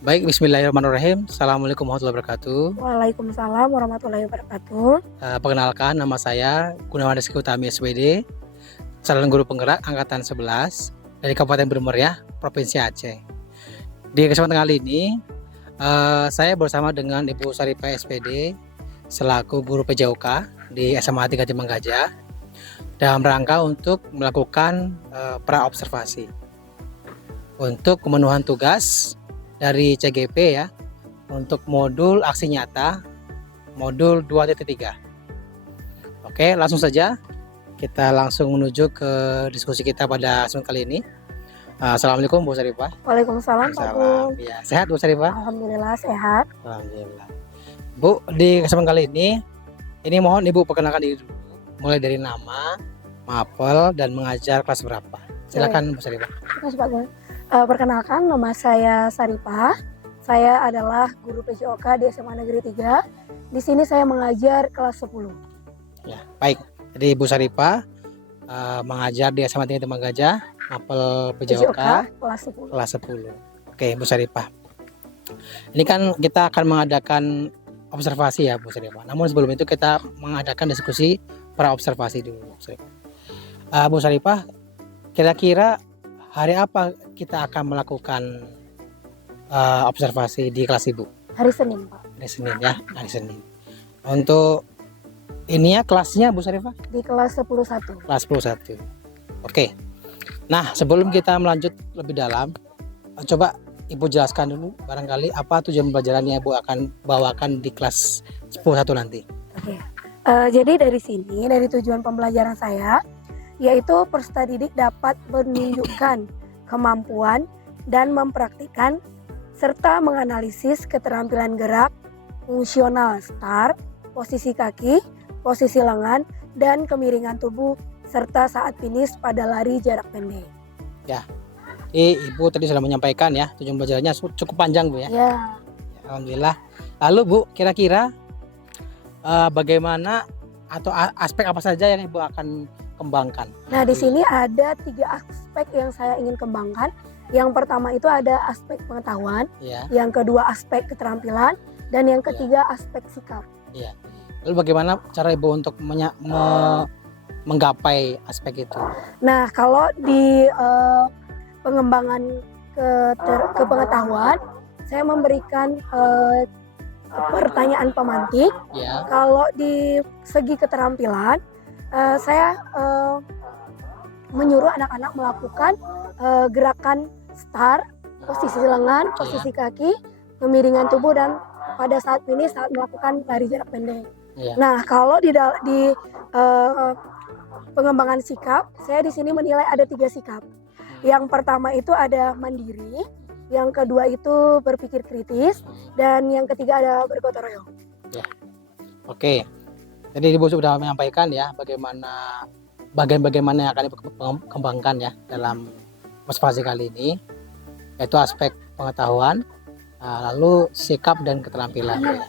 Baik, bismillahirrahmanirrahim. Assalamualaikum warahmatullahi wabarakatuh. Waalaikumsalam warahmatullahi wabarakatuh. Perkenalkan, nama saya Gunawan Rizky Utami SPD, calon guru penggerak angkatan 11 dari Kabupaten Bermeriah, Provinsi Aceh. Di kesempatan kali ini, saya bersama dengan Ibu Saripah SPD selaku guru PJOK di SMA 3 Timbang Gajah dalam rangka untuk melakukan pra-observasi untuk pemenuhan tugas dari CGP ya, untuk modul aksi nyata modul 2.3. Oke, langsung saja kita langsung menuju ke diskusi kita pada sesi kali ini. Assalamualaikum Bu Saripah. Waalaikumsalam Pak Gung. Ya, sehat Bu Saripah? Alhamdulillah sehat. Alhamdulillah. Bu, di kesempatan kali ini mohon Ibu perkenalkan diri dulu, mulai dari nama, mapel, dan mengajar kelas berapa. Silakan Bu Saripah. Terima Pak Gung. Perkenalkan, nama saya Saripah. Saya adalah guru PJOK di SMA Negeri 3. Di sini saya mengajar kelas 10. Ya, baik. Jadi Ibu Saripah mengajar di SMA 3 Timbang Gajah, mapel PJOK kelas 10. kelas 10. Oke, Bu Saripah. Ini kan kita akan mengadakan observasi ya, Bu Saripah. Namun sebelum itu kita mengadakan diskusi pra observasi dulu, Bu Saripah. Bu Saripah, kira-kira hari apa kita akan melakukan observasi di kelas Ibu? Hari Senin, Pak. Hari Senin ya, hari Senin. Untuk ini ya kelasnya Bu Saripah? Di kelas 11. Kelas 11. Oke. Nah, sebelum kita melanjut lebih dalam, coba Ibu jelaskan dulu barangkali apa tujuan pembelajaran yang Ibu akan bawakan di kelas 11 nanti. Oke. Jadi dari sini, dari tujuan pembelajaran saya, yaitu peserta didik dapat menunjukkan kemampuan dan mempraktikkan serta menganalisis keterampilan gerak, fungsional start, posisi kaki, posisi lengan, dan kemiringan tubuh serta saat finish pada lari jarak pendek. Ya, Ibu tadi sudah menyampaikan ya tujuan pembelajarannya cukup panjang Bu ya. Ya. Alhamdulillah. Lalu Bu, kira-kira bagaimana atau aspek apa saja yang Ibu akan kembangkan? Nah, di sini ada 3 aspek yang saya ingin kembangkan. Yang pertama itu ada aspek pengetahuan, Ya. yang kedua aspek keterampilan, dan yang ketiga aspek sikap. Ya. Lalu bagaimana cara Ibu untuk menggapai aspek itu? Nah, kalau di pengembangan ke pengetahuan, saya memberikan pertanyaan pemantik. Ya. Kalau di segi keterampilan, saya menyuruh anak-anak melakukan gerakan start, posisi lengan, posisi kaki, kemiringan tubuh, dan pada saat finish saat melakukan lari jarak pendek. Ya. Nah, kalau di pengembangan sikap, saya di sini menilai ada 3 sikap. Yang pertama itu ada mandiri, yang kedua itu berpikir kritis, dan yang ketiga ada bergotong royong. Ya. Oke. Jadi Ibu sudah menyampaikan ya bagaimana yang akan Ibu kembangkan ya dalam observasi kali ini, yaitu aspek pengetahuan, lalu sikap dan keterampilan.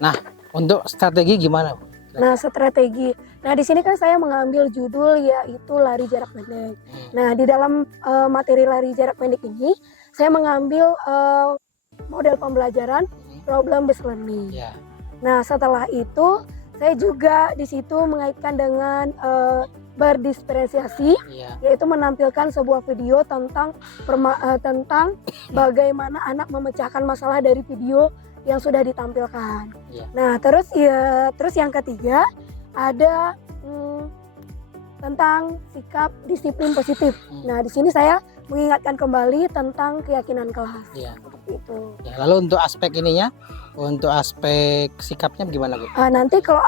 Nah, untuk strategi gimana Bu? Nah, strategi. Nah, di sini kan saya mengambil judul yaitu lari jarak pendek. Nah, di dalam materi lari jarak pendek ini, saya mengambil model pembelajaran problem based learning. Ya. Nah, setelah itu saya juga di situ mengaitkan dengan berdiferensiasi, yaitu menampilkan sebuah video tentang bagaimana anak memecahkan masalah dari video yang sudah ditampilkan. Ya. Nah, terus yang ketiga ada tentang sikap disiplin positif. Nah, di sini saya mengingatkan kembali tentang keyakinan kelas. Ya. Itu. Ya, lalu untuk aspek ininya, untuk aspek sikapnya gimana Bu? Nanti kalau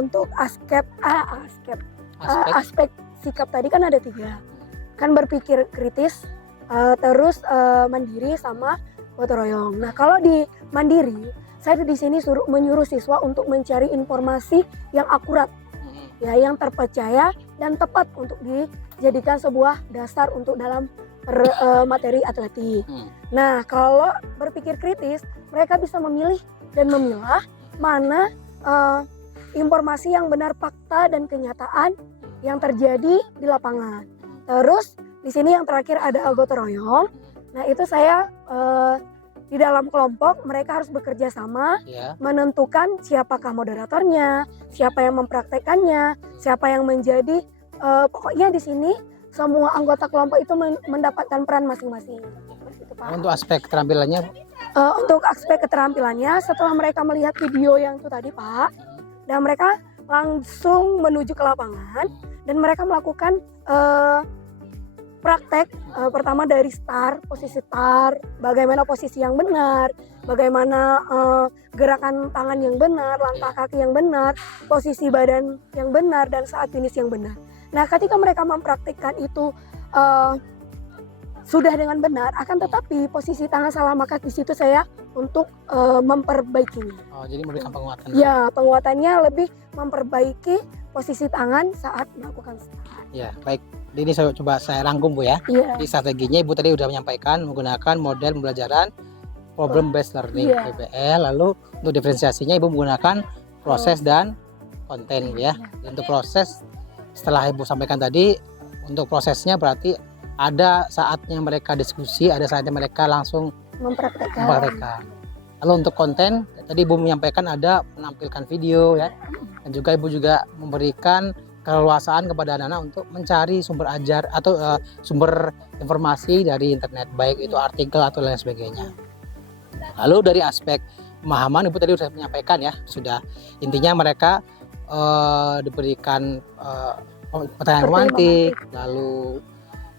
untuk aspek sikap tadi kan ada 3, kan berpikir kritis, terus mandiri sama gotong royong. Nah, kalau di mandiri, saya di sini menyuruh siswa untuk mencari informasi yang akurat, ya, yang terpercaya dan tepat untuk dijadikan sebuah dasar untuk dalam materi atletik. Nah, kalau berpikir kritis, mereka bisa memilih dan memilah mana informasi yang benar, fakta dan kenyataan yang terjadi di lapangan. Terus di sini yang terakhir ada gotong royong. Nah itu saya di dalam kelompok mereka harus bekerja sama, Ya. menentukan siapakah moderatornya, siapa yang mempraktekannya, siapa yang menjadi pokoknya di sini semua anggota kelompok itu mendapatkan peran masing-masing. Seperti itu, Pak. Untuk aspek keterampilannya, Untuk aspek keterampilannya setelah mereka melihat video yang itu tadi, Pak, dan mereka langsung menuju ke lapangan dan mereka melakukan praktek pertama dari posisi start, bagaimana posisi yang benar, bagaimana gerakan tangan yang benar, langkah kaki yang benar, posisi badan yang benar, dan saat finish yang benar. Nah, ketika mereka mempraktikkan itu sudah dengan benar, akan tetapi posisi tangan salah, maka di situ saya untuk memperbaikinya. oh, jadi memberikan penguatan. Ya, penguatannya lebih memperbaiki posisi tangan saat melakukan start. Ya, baik. Ini saya rangkum Bu ya. Iya. Di strateginya Ibu tadi sudah menyampaikan menggunakan model pembelajaran problem based learning Iya. PBL. Lalu untuk diferensiasinya Ibu menggunakan proses dan konten Bu ya. Dan untuk proses setelah Ibu sampaikan tadi, untuk prosesnya berarti ada saatnya mereka diskusi, ada saatnya mereka langsung mempraktekkan. Lalu untuk konten tadi Ibu menyampaikan ada menampilkan video ya. Dan juga Ibu juga memberikan keleluasaan kepada anak-anak untuk mencari sumber ajar atau sumber informasi dari internet, baik itu artikel atau lain sebagainya. Lalu dari aspek pemahaman Ibu tadi sudah menyampaikan ya, sudah intinya mereka diberikan pertanyaan romantik, lalu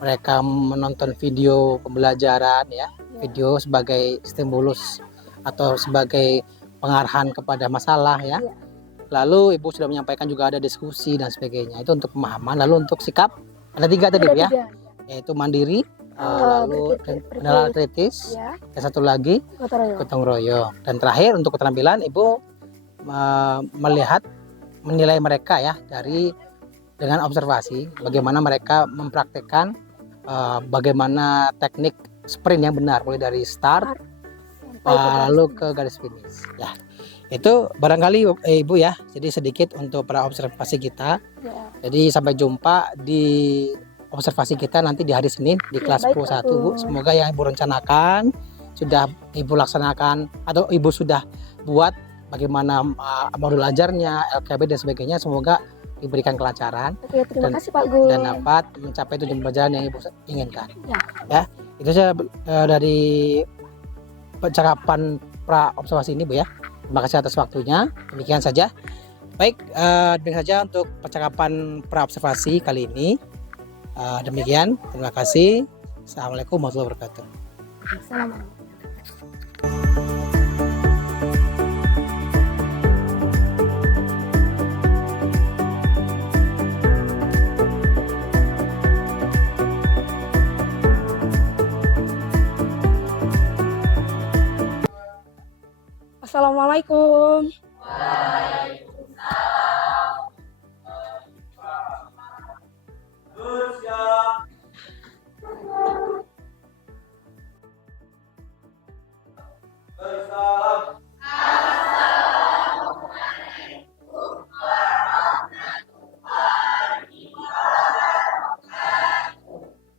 mereka menonton video pembelajaran ya, video sebagai stimulus atau sebagai pengarahan kepada masalah ya. Lalu Ibu sudah menyampaikan juga ada diskusi dan sebagainya. Itu untuk pemahaman. Lalu untuk sikap ada 3 tadi Bu ya, yaitu mandiri, lalu kendala kritis, dan satu lagi gotong royong. Dan terakhir untuk keterampilan Ibu menilai mereka ya dengan observasi bagaimana mereka mempraktekkan bagaimana teknik sprint yang benar mulai dari start lalu ke garis finish ya. Itu barangkali Ibu ya, jadi sedikit untuk para observasi kita ya. Jadi sampai jumpa di observasi kita nanti di hari Senin di kelas 10.1 Bu. Semoga yang Ibu rencanakan sudah Ibu laksanakan atau Ibu sudah buat bagaimana modul ajarnya, LKB dan sebagainya, semoga diberikan kelancaran. Oke, terima kasih Pak Gun. Dan dapat mencapai tujuan pembelajaran yang Ibu inginkan. Ya, itu saja dari percakapan pra observasi ini Bu ya. Terima kasih atas waktunya. Demikian saja. Baik, demikian saja untuk percakapan pra observasi kali ini. Demikian, terima kasih. Assalamualaikum warahmatullahi wabarakatuh. Assalamualaikum. Assalamualaikum.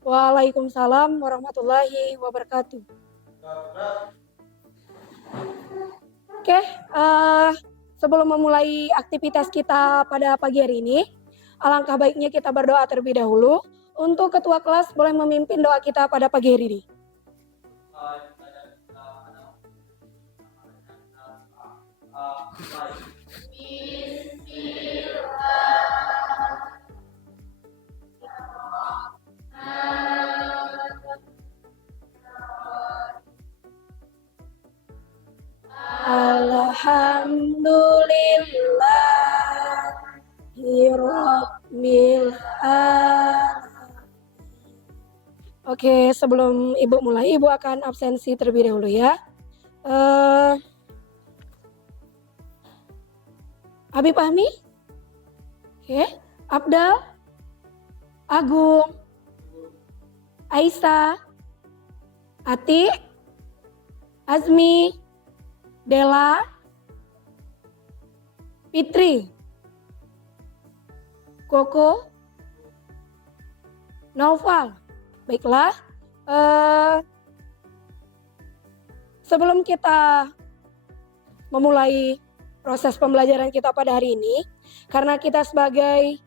Waalaikumsalam warahmatullahi wabarakatuh. Oke, sebelum memulai aktivitas kita pada pagi hari ini, alangkah baiknya kita berdoa terlebih dahulu. Untuk ketua kelas boleh memimpin doa kita pada pagi hari ini. Alhamdulillahirabbil alamin. Oke, sebelum Ibu mulai, Ibu akan absensi terlebih dahulu ya. Habib Fahmi? Oke, Abdal? Agung? Aisyah? Ati? Azmi? Dela? Fitri? Koko? Naufal? Baiklah, sebelum kita memulai proses pembelajaran kita pada hari ini, karena kita sebagai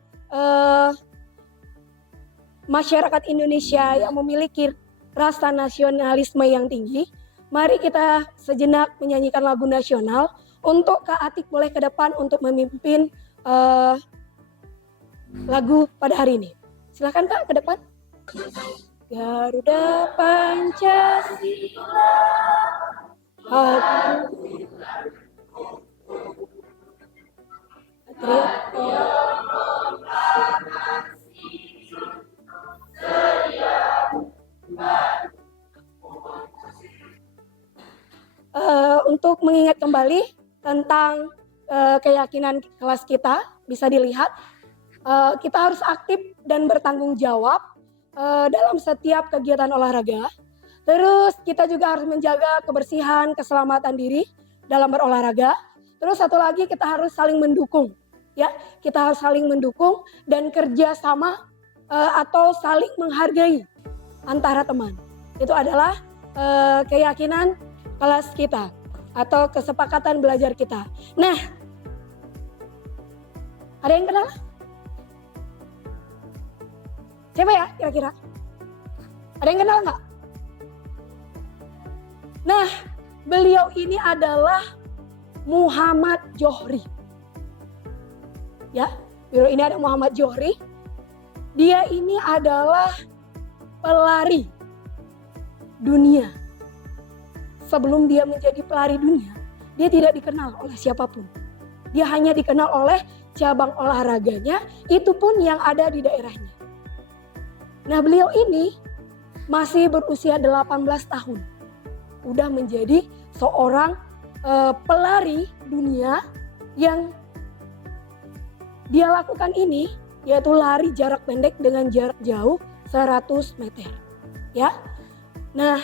masyarakat Indonesia yang memiliki rasa nasionalisme yang tinggi, mari kita sejenak menyanyikan lagu nasional untuk Kak Atik boleh ke depan untuk memimpin lagu pada hari ini. Silakan Kak ke depan. Garuda Pancasila. Untuk mengingat kembali tentang keyakinan kelas kita, bisa dilihat kita harus aktif dan bertanggung jawab dalam setiap kegiatan olahraga. Terus kita juga harus menjaga kebersihan, keselamatan diri dalam berolahraga. Terus satu lagi kita harus saling mendukung, ya. Kita harus saling mendukung dan kerja sama atau saling menghargai antara teman. Itu adalah keyakinan kelas kita atau kesepakatan belajar kita. Nah, ada yang kenal? Siapa ya kira-kira? Ada yang kenal nggak? Nah, beliau ini adalah Muhammad Johri. Ya, beliau ini ada Muhammad Johri. Dia ini adalah pelari dunia. Sebelum dia menjadi pelari dunia, dia tidak dikenal oleh siapapun. Dia hanya dikenal oleh cabang olahraganya, itu pun yang ada di daerahnya. Nah, beliau ini masih berusia 18 tahun. Udah menjadi seorang pelari dunia yang dia lakukan ini, yaitu lari jarak pendek dengan jarak jauh 100 meter. Ya. Nah,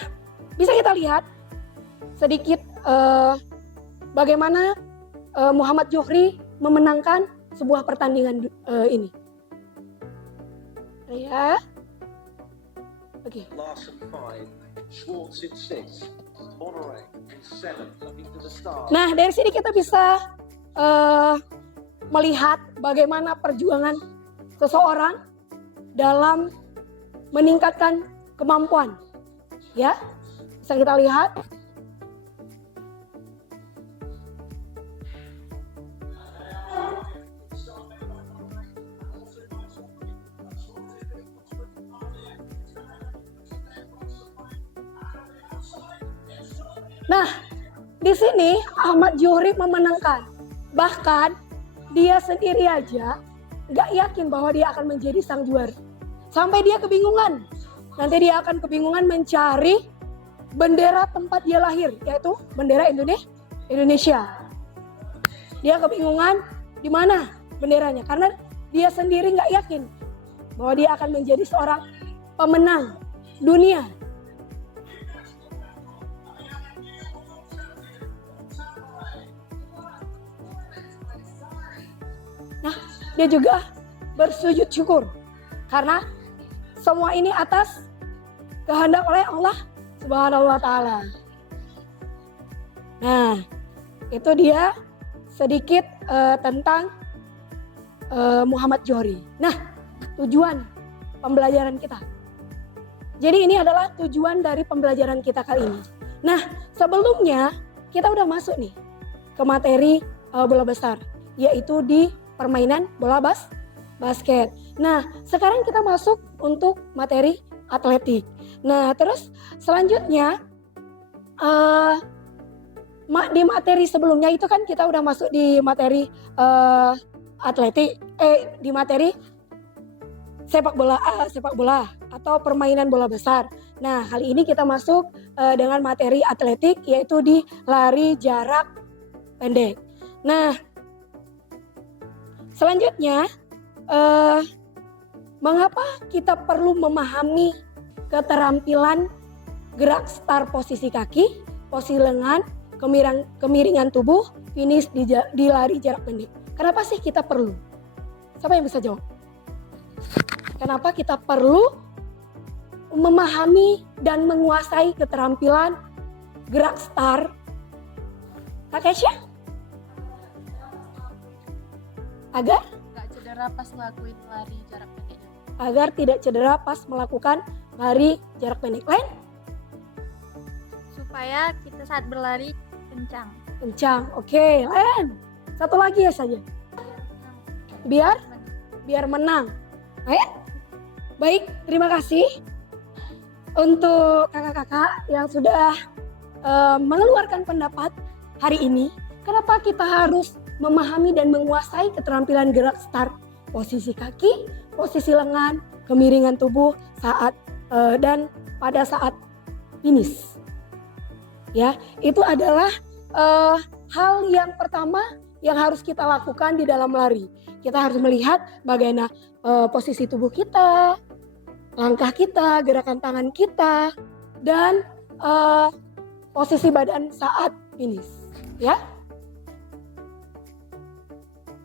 bisa kita lihat sedikit bagaimana Muhammad Johri memenangkan sebuah pertandingan ini. Ya. Oke. Nah, dari sini kita bisa melihat bagaimana perjuangan seseorang dalam meningkatkan kemampuan. Ya, bisa kita lihat. Nah, di sini Ahmad Johri memenangkan. Bahkan dia sendiri aja gak yakin bahwa dia akan menjadi sang juara. Sampai dia kebingungan. Nanti dia akan kebingungan mencari bendera tempat dia lahir, yaitu bendera Indonesia. Dia kebingungan di mana benderanya, karena dia sendiri gak yakin bahwa dia akan menjadi seorang pemenang dunia. Nah, dia juga bersujud syukur karena semua ini atas kehendak oleh Allah Subhanahu wa taala. Nah, itu dia sedikit tentang Muhammad Johri. Nah, tujuan pembelajaran kita. Jadi ini adalah tujuan dari pembelajaran kita kali ini. Nah, sebelumnya kita udah masuk nih ke materi bola besar, yaitu di permainan bola basket. Nah, sekarang kita masuk untuk materi atletik. Nah, terus selanjutnya di materi sebelumnya itu kan kita udah masuk di materi atletik, di materi sepak bola atau permainan bola besar. Nah, kali ini kita masuk dengan materi atletik, yaitu di lari jarak pendek. Nah, selanjutnya, mengapa kita perlu memahami keterampilan gerak start posisi kaki, posisi lengan, kemiringan tubuh, finish di lari jarak pendek? Kenapa sih kita perlu? Siapa yang bisa jawab? Kenapa kita perlu memahami dan menguasai keterampilan gerak start. Kak Kesha? Agar? Nggak cedera pas ngelakuin lari jarak pendeknya. Agar tidak cedera pas melakukan lari jarak pendek. Lain? Supaya kita saat berlari kencang. Kencang. Oke, lain. Satu lagi ya saja. Biar menang. Baik, terima kasih untuk kakak-kakak yang sudah mengeluarkan pendapat hari ini. Kenapa kita harus memahami dan menguasai keterampilan gerak start, posisi kaki, posisi lengan, kemiringan tubuh saat dan pada saat finish. Ya, itu adalah hal yang pertama yang harus kita lakukan di dalam lari. Kita harus melihat bagaimana posisi tubuh kita, langkah kita, gerakan tangan kita, dan posisi badan saat finish. Ya.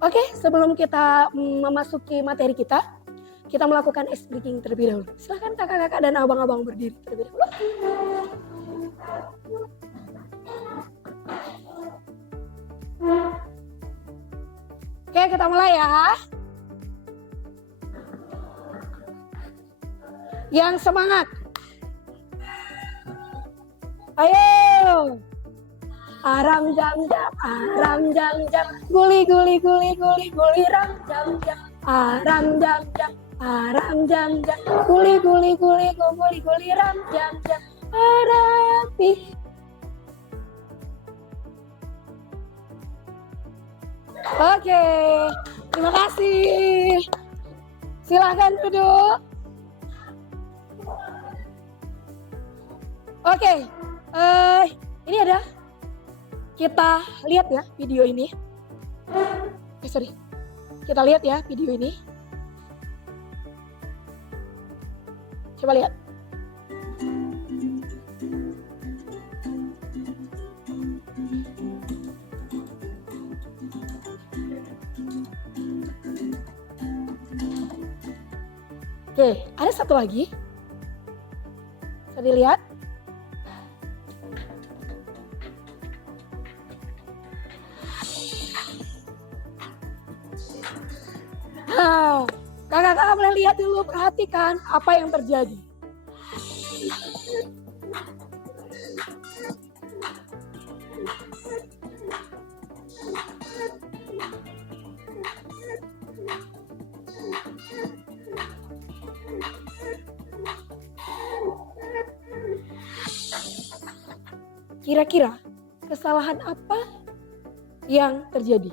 Oke, sebelum kita memasuki materi kita melakukan ice breaking terlebih dahulu. Silahkan kakak-kakak dan abang-abang berdiri terlebih dahulu. Oke, kita mulai ya. Yang semangat. Ayo. Aram jam jam, guli ram jam jam, aram jam jam, guli ram jam jam, arapi. Oke, terima kasih. Silahkan duduk. Oke, ini ada. Kita lihat ya video ini. Kita lihat ya video ini. Coba lihat. Oke, ada satu lagi. Bisa dilihat. Nah, kakak-kakak boleh lihat dulu, perhatikan apa yang terjadi. Kira-kira kesalahan apa yang terjadi?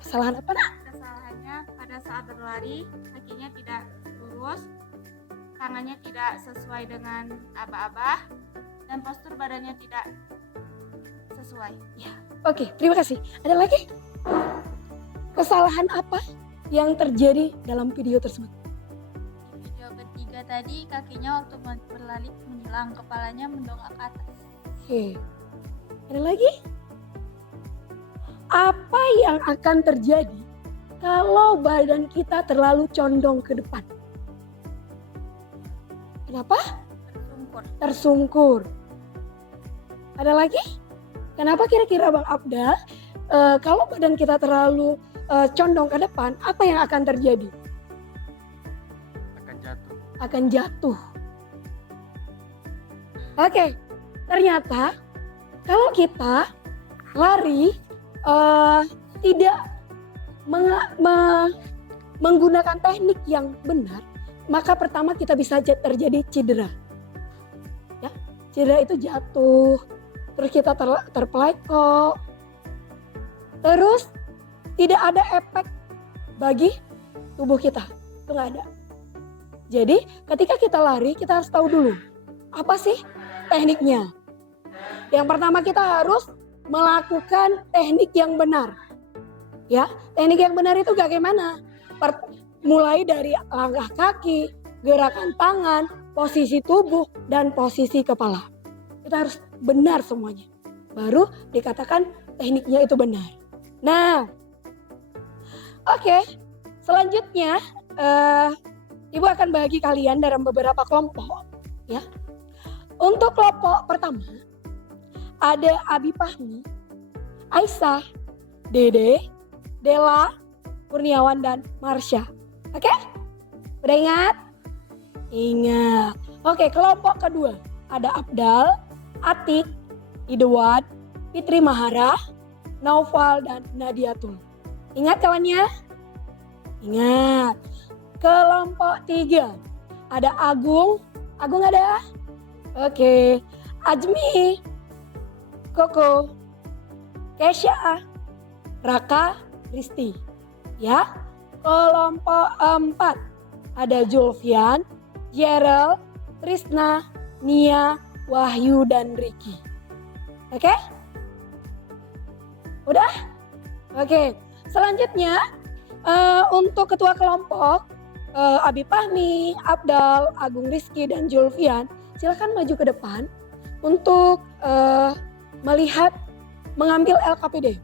Kesalahan apa? Kesalahannya pada saat berlari kakinya tidak lurus, tangannya tidak sesuai dengan aba-aba, dan postur badannya tidak sesuai. Ya, oke, terima kasih. Ada lagi? Kesalahan apa yang terjadi dalam video tersebut? Di video ketiga tadi kakinya waktu berlari menyilang, kepalanya mendongak ke atas. Oke. Ada lagi? Apa yang akan terjadi kalau badan kita terlalu condong ke depan? Kenapa? Tersungkur. Ada lagi? Kenapa kira-kira Bang Abdal kalau badan kita terlalu condong ke depan, apa yang akan terjadi? Akan jatuh. Oke, ternyata kalau kita lari tidak menggunakan teknik yang benar, maka pertama kita bisa terjadi cedera. Ya, cedera itu jatuh, terus kita terpelekok, terus tidak ada efek bagi tubuh kita, itu nggak ada. Jadi ketika kita lari, kita harus tahu dulu apa sih tekniknya. Yang pertama kita harus melakukan teknik yang benar. Ya, teknik yang benar itu bagaimana? Mulai dari langkah kaki, gerakan tangan, posisi tubuh, dan posisi kepala. Kita harus benar semuanya. Baru dikatakan tekniknya itu benar. Nah, oke. Selanjutnya Ibu akan bagi kalian dalam beberapa kelompok, ya. Untuk kelompok pertama, ada Abi Fahmi, Aisyah, Dede, Dela, Kurniawan, dan Marsha. Oke? Udah ingat? Ingat. Oke, kelompok kedua, ada Abdal, Atik, Idwan, Fitri Mahara, Naufal, dan Nadiatul. Ingat kawannya? Ingat. Kelompok 3 ada Agung. Agung ada? Oke. Ajmi, Koko, Kesha, Raka, Risti. Ya. Kelompok 4 ada Julfian, Jerel, Trisna, Nia, Wahyu, dan Ricky. Oke? Udah? Oke. Selanjutnya untuk ketua kelompok Abi Fahmi, Abdal, Agung Rizky, dan Julfian, silakan maju ke depan untuk melihat mengambil LKPD.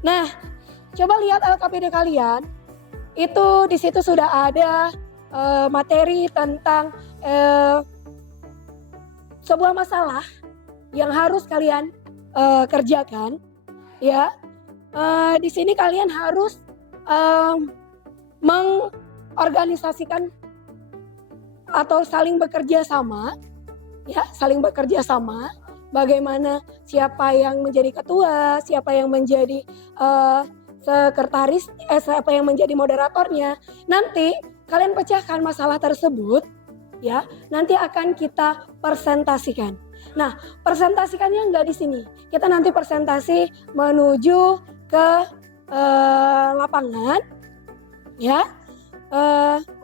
Nah, coba lihat LKPD kalian. Itu di situ sudah ada materi tentang sebuah masalah yang harus kalian kerjakan, ya. Di sini kalian harus mengorganisasikan atau saling bekerja sama, ya, saling bekerja sama. Bagaimana siapa yang menjadi ketua, siapa yang menjadi sekretaris, siapa yang menjadi moderatornya. Nanti kalian pecahkan masalah tersebut, ya. Nanti akan kita presentasikan. Nah, presentasikannya nggak di sini. Kita nanti presentasi menuju ke lapangan, ya.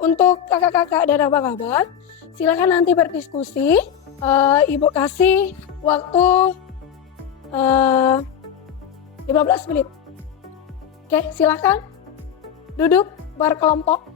Untuk kakak-kakak dan abang-abang, silakan nanti berdiskusi. Ibu kasih waktu 15 menit. Oke, silakan duduk berkelompok.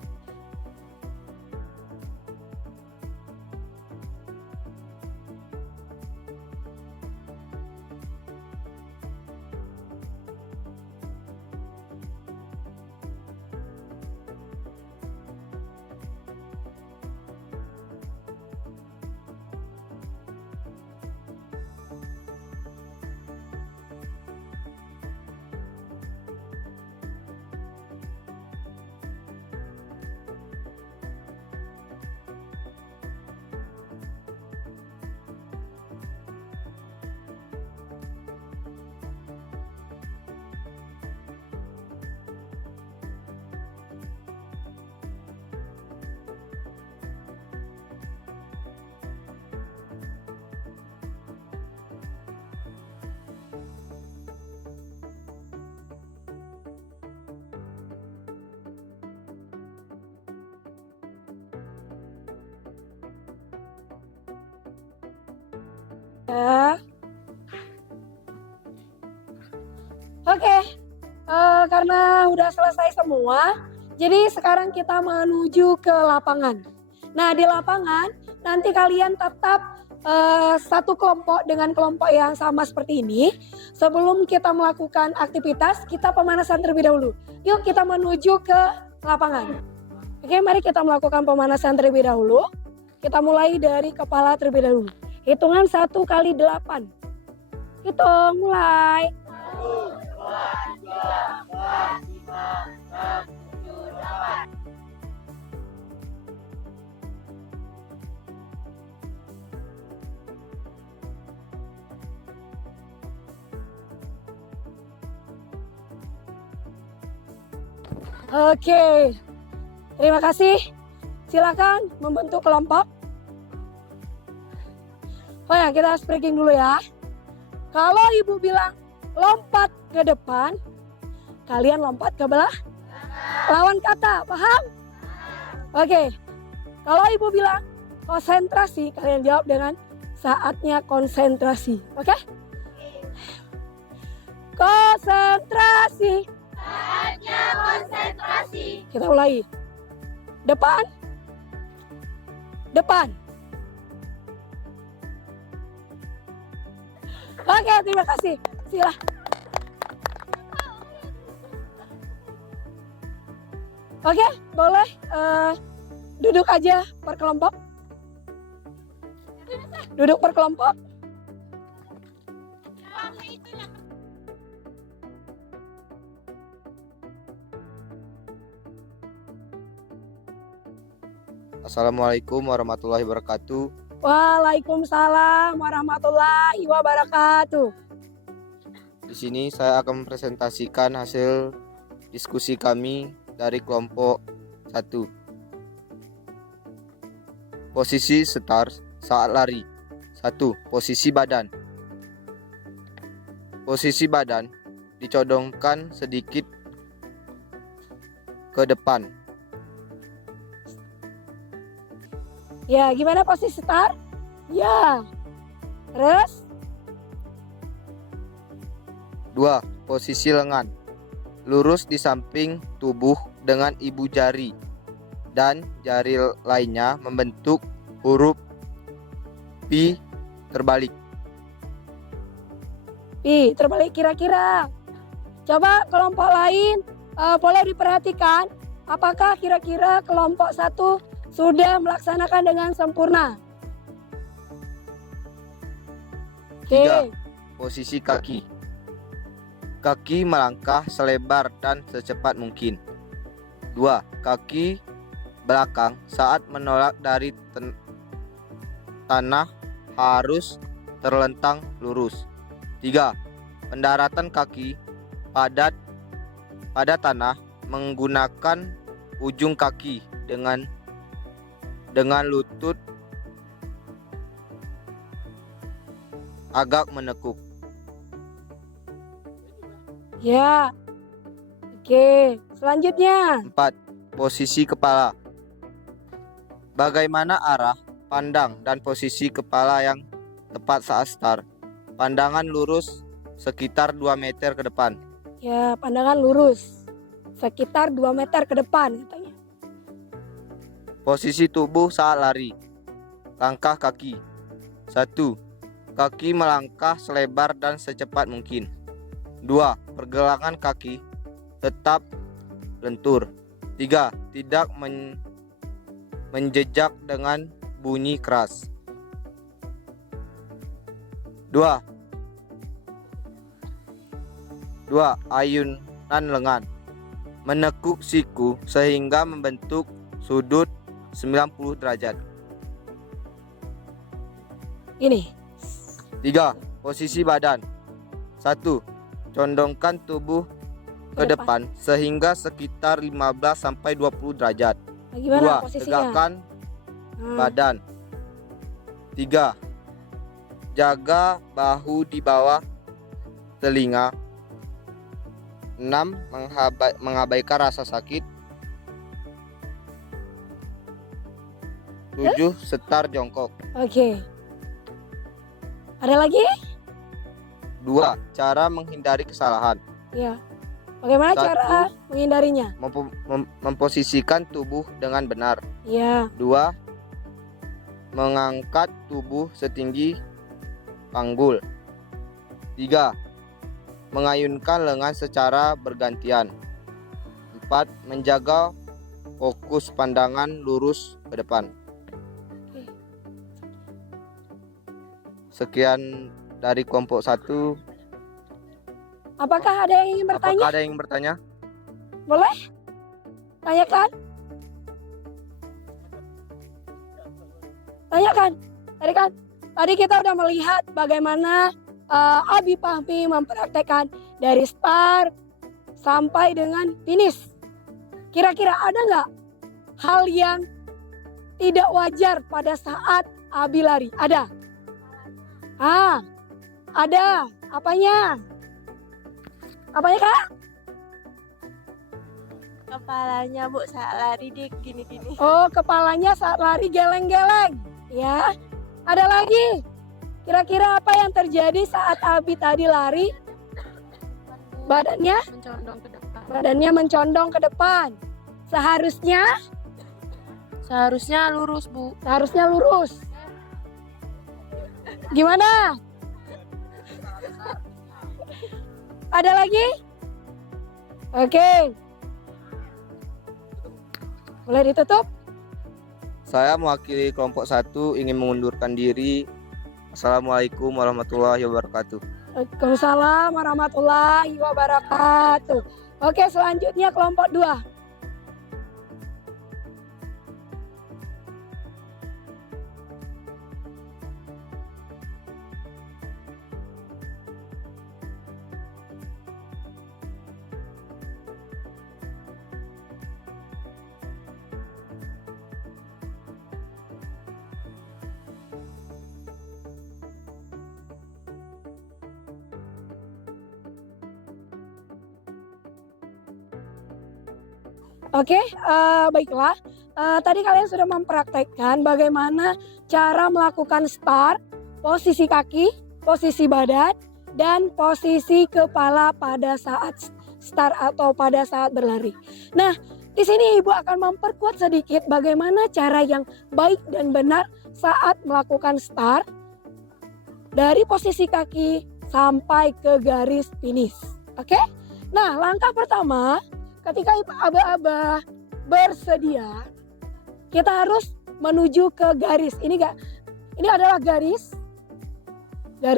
Ya. Oke, karena udah selesai semua, jadi sekarang kita menuju ke lapangan. Nah, di lapangan nanti kalian tetap satu kelompok dengan kelompok yang sama seperti ini. Sebelum kita melakukan aktivitas, kita pemanasan terlebih dahulu. Yuk kita menuju ke lapangan. Oke, mari kita melakukan pemanasan terlebih dahulu. Kita mulai dari kepala terlebih dahulu. Hitungan 1 kali 8. Hitung, mulai. 1, 2, 3, 4, 5, 6, 7, 8. Oke, terima kasih. Silakan membentuk kelompok. Oh ya, kita breaking dulu ya. Kalau ibu bilang lompat ke depan, kalian lompat ke belah lawan kata, paham? Oke. Kalau ibu bilang konsentrasi, kalian jawab dengan saatnya konsentrasi. Oke? Konsentrasi. Saatnya konsentrasi. Kita mulai. Depan. Depan. Oke, terima kasih. Silah. Oke, boleh duduk aja per kelompok. Duduk per kelompok. Assalamualaikum warahmatullahi wabarakatuh. Waalaikumsalam warahmatullahi wabarakatuh. Di sini saya akan mempresentasikan hasil diskusi kami dari kelompok 1. Posisi start saat lari. 1. Posisi badan. Posisi badan dicodongkan sedikit ke depan. Ya, gimana posisi start? Ya. Terus? 2. Posisi lengan. Lurus di samping tubuh dengan ibu jari dan jari lainnya membentuk huruf P terbalik. Pi, terbalik kira-kira. Coba kelompok lain boleh diperhatikan apakah kira-kira kelompok 1 sudah melaksanakan dengan sempurna. Oke. 3. Posisi kaki. Kaki melangkah selebar dan secepat mungkin. 2. Kaki belakang saat menolak dari tanah harus terlentang lurus. 3. Pendaratan kaki pada tanah menggunakan ujung kaki dengan lutut agak menekuk. Ya. Oke, selanjutnya. 4. Posisi kepala. Bagaimana arah pandang dan posisi kepala yang tepat saat start? Pandangan lurus sekitar 2 meter ke depan. Ya, pandangan lurus. Sekitar 2 meter ke depan katanya. Posisi tubuh saat lari. Langkah kaki. 1. Kaki melangkah selebar dan secepat mungkin. 2. Pergelangan kaki tetap lentur. 3. Tidak menjejak dengan bunyi keras. 2. Ayunan lengan. Menekuk siku sehingga membentuk sudut 90 derajat. Ini. 3. Posisi badan. 1. Condongkan tubuh ke depan sehingga sekitar 15-20 derajat. Nah, gimana 2. posisinya? Tegakkan badan. 3. Jaga bahu di bawah telinga. 6. Mengabaikan rasa sakit. 7. Setar jongkok. Oke. Ada lagi? 2. Cara menghindari kesalahan. Ya. Bagaimana 1. cara menghindarinya? Memposisikan tubuh dengan benar. Ya. 2. Mengangkat tubuh setinggi panggul. 3. Mengayunkan lengan secara bergantian. 4. Menjaga fokus pandangan lurus ke depan. Sekian dari kelompok 1. Apakah ada yang ingin bertanya? Apakah ada yang bertanya? Boleh? Tanyakan. Tanyakan. Tadi kita udah melihat bagaimana Abi Fahmi mempraktekkan dari start sampai dengan finish. Kira-kira ada nggak hal yang tidak wajar pada saat Abi lari? Ada? Ada. Apanya? Apanya, Kak? Kepalanya Bu saat lari dia gini-gini. Oh, kepalanya saat lari geleng-geleng. Ya. Ada lagi? Kira-kira apa yang terjadi saat Abi tadi lari? Badannya? Mencondong ke depan. Badannya mencondong ke depan. Seharusnya lurus Bu. Seharusnya lurus. Gimana? Ada lagi? Oke. Boleh ditutup? Saya mewakili kelompok 1 ingin mengundurkan diri. Assalamualaikum warahmatullahi wabarakatuh. Waalaikumsalam warahmatullahi wabarakatuh. Oke, selanjutnya kelompok 2. Oke, baiklah. Tadi kalian sudah mempraktekkan bagaimana cara melakukan start, posisi kaki, posisi badan, dan posisi kepala pada saat start atau pada saat berlari. Nah, di sini Ibu akan memperkuat sedikit bagaimana cara yang baik dan benar saat melakukan start dari posisi kaki sampai ke garis finish. Oke? Nah, langkah pertama, ketika aba-aba bersedia, kita harus menuju ke garis. Ini adalah garis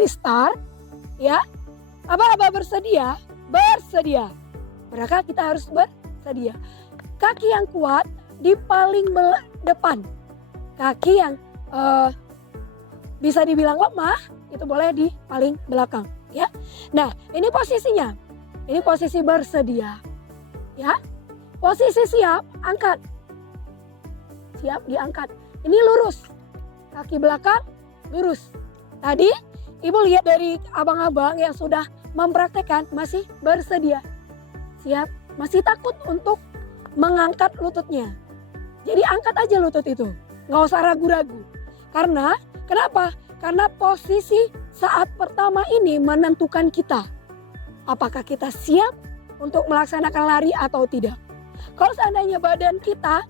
start, ya. Aba-aba bersedia. Maka kita harus bersedia. Kaki yang kuat di paling depan. Kaki yang bisa dibilang lemah itu boleh di paling belakang, ya. Nah, ini posisinya. Ini posisi bersedia. Ya, posisi siap, angkat. Siap diangkat. Ini lurus. Kaki belakang lurus. Tadi Ibu lihat dari abang-abang yang sudah mempraktekkan masih bersedia. Siap, masih takut untuk mengangkat lututnya. Jadi angkat aja lutut itu. Nggak usah ragu-ragu. Karena, kenapa? Karena posisi saat pertama ini menentukan kita. Apakah kita siap untuk melaksanakan lari atau tidak. Kalau seandainya badan kita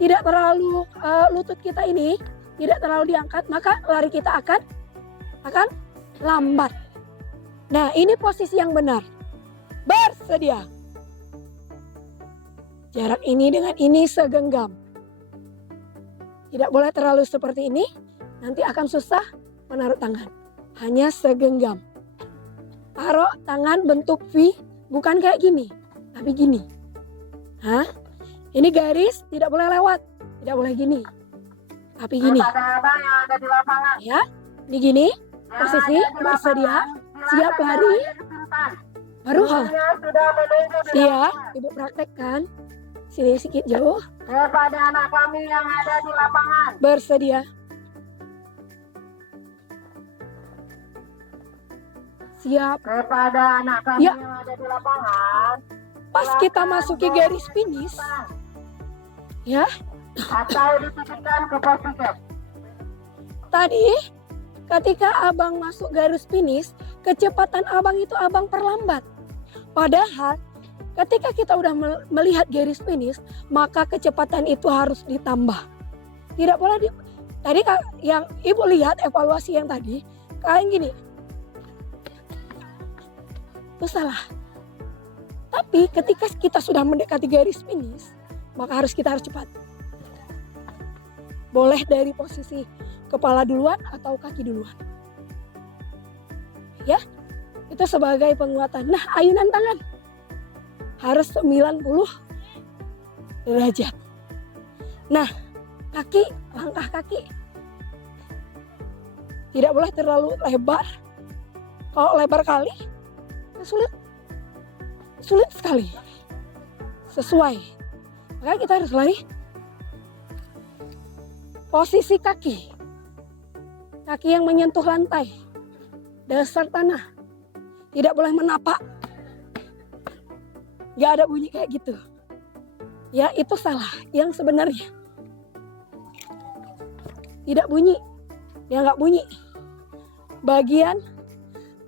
tidak terlalu, lutut kita ini tidak terlalu diangkat, maka lari kita akan lambat. Nah, ini posisi yang benar. Bersedia. Jarak ini dengan ini segenggam. Tidak boleh terlalu seperti ini, nanti akan susah menaruh tangan. Hanya segenggam. Taruh tangan bentuk V. Bukan kayak gini, tapi gini. Ini garis tidak boleh lewat, tidak boleh gini. Tapi gini. Ya, ini gini. Posisi bersedia, siap lari. Baru Iya, Ibu praktekkan. Sini sedikit jauh. Kepada anak kami yang ada di lapangan. Bersedia. Siap. Kepada anak kami Ya. yang ada di lapangan. Pas kita masuki garis finish, ya. Atau dititipkan ke pos piket. Tadi ketika abang masuk garis finish, kecepatan abang itu abang perlambat. Padahal ketika kita udah melihat garis finish, maka kecepatan itu harus ditambah. Tidak boleh tadi yang Ibu lihat evaluasi yang tadi, kalian gini. Itu salah. Tapi ketika kita sudah mendekati garis finish, maka kita harus cepat. Boleh dari posisi kepala duluan atau kaki duluan. Ya, itu sebagai penguatan. Nah, ayunan tangan harus 90 derajat. Nah, langkah kaki tidak boleh terlalu lebar. Kalau lebar kali, sulit sekali. Sesuai. Maka kita harus lari. Posisi kaki yang menyentuh lantai, dasar tanah, tidak boleh menapak. Gak ada bunyi kayak gitu. Ya, itu salah. Yang sebenarnya tidak bunyi. Ya, gak bunyi. Bagian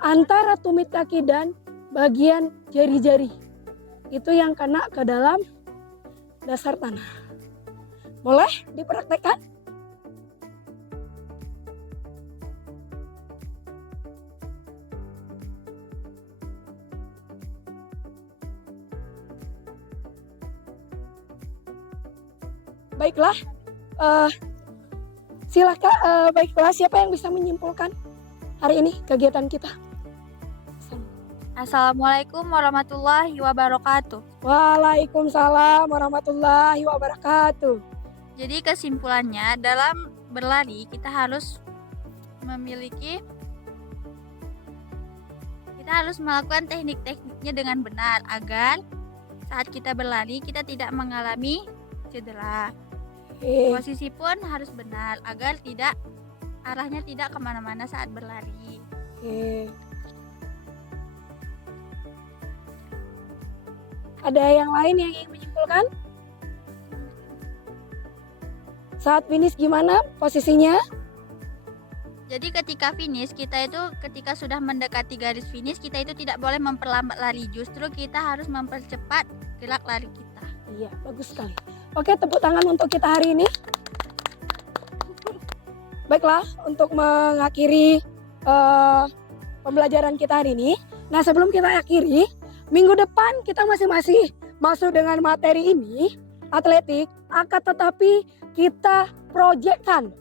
antara tumit kaki dan bagian jari-jari itu yang kena ke dalam dasar tanah. Boleh dipraktekkan? Baiklah, silakan. Baiklah, siapa yang bisa menyimpulkan hari ini kegiatan kita? Assalamualaikum warahmatullahi wabarakatuh. Waalaikumsalam warahmatullahi wabarakatuh. Jadi kesimpulannya, dalam berlari kita harus melakukan teknik-tekniknya dengan benar agar saat kita berlari kita tidak mengalami cedera. Posisi pun harus benar agar arahnya tidak kemana-mana saat berlari. Ada yang lain yang ingin menyimpulkan? Saat finish gimana posisinya? Jadi ketika sudah mendekati garis finish, kita itu tidak boleh memperlambat lari, justru kita harus mempercepat gerak lari kita. Iya, bagus sekali. Oke, tepuk tangan untuk kita hari ini. Baiklah, untuk mengakhiri pembelajaran kita hari ini. Nah, sebelum kita akhiri, minggu depan kita masih masuk dengan materi ini, atletik, akan tetapi kita projectkan.